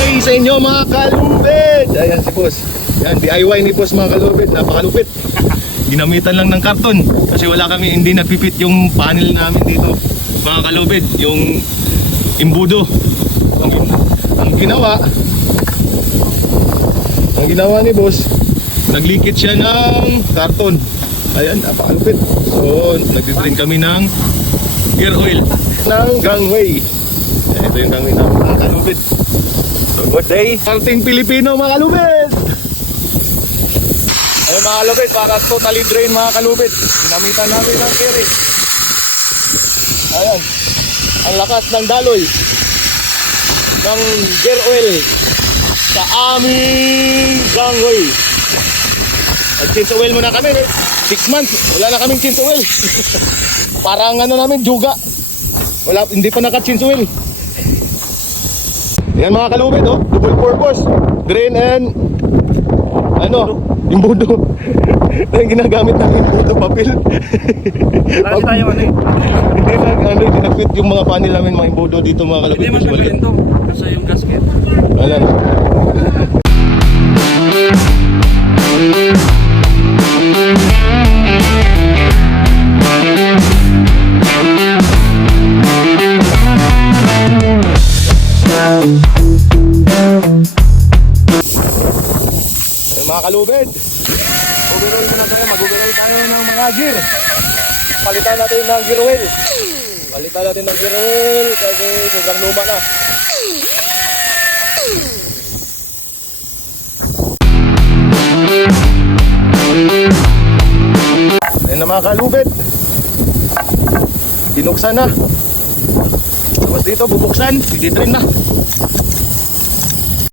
day sa inyo mga kalupit. Ayan si boss. Yan, DIY ni boss mga kalupit. Napakalupit. Ginamitan lang ng karton kasi wala kami, hindi nagpipit yung panel namin dito mga kalupit. Yung imbudo. Ang ginawa ni boss, naglikit siya ng karton. Ayan, napakalupit. So, nagtitrain kami ng gear oil ng gangway. Ito yung gangway na mga kalupit. So, good day. Karting Pilipino mga kalupit. Ayun mga kalupit, para totally drain mga kalupit. Ginamitan namin ng carry. Ayan, ang lakas ng daloy ng gear oil sa aming gangway. Nag-change oil muna kami. 6 months, wala na kaming change oil. Parang ano namin, juga. Wala, hindi pa naka-change oil. Yan mga kalupit, oh. Double purpose. Drain and imbudo. Yung ginagamit ng imbudo, papel. Kasi tayo Hindi nag-fit yung mga panel namin, mga imbudo dito mga kalupit. Hindi mas magaling to kasi yung gasket. Wala na. Mga kalubid, overall muna tayo, mag-overall tayo ng mga gear. Palitan natin ng gear oil. Kasi sobrang luma na. Ayun na mga kalubid, binuksan na. Tapos dito bubuksan, i-train na.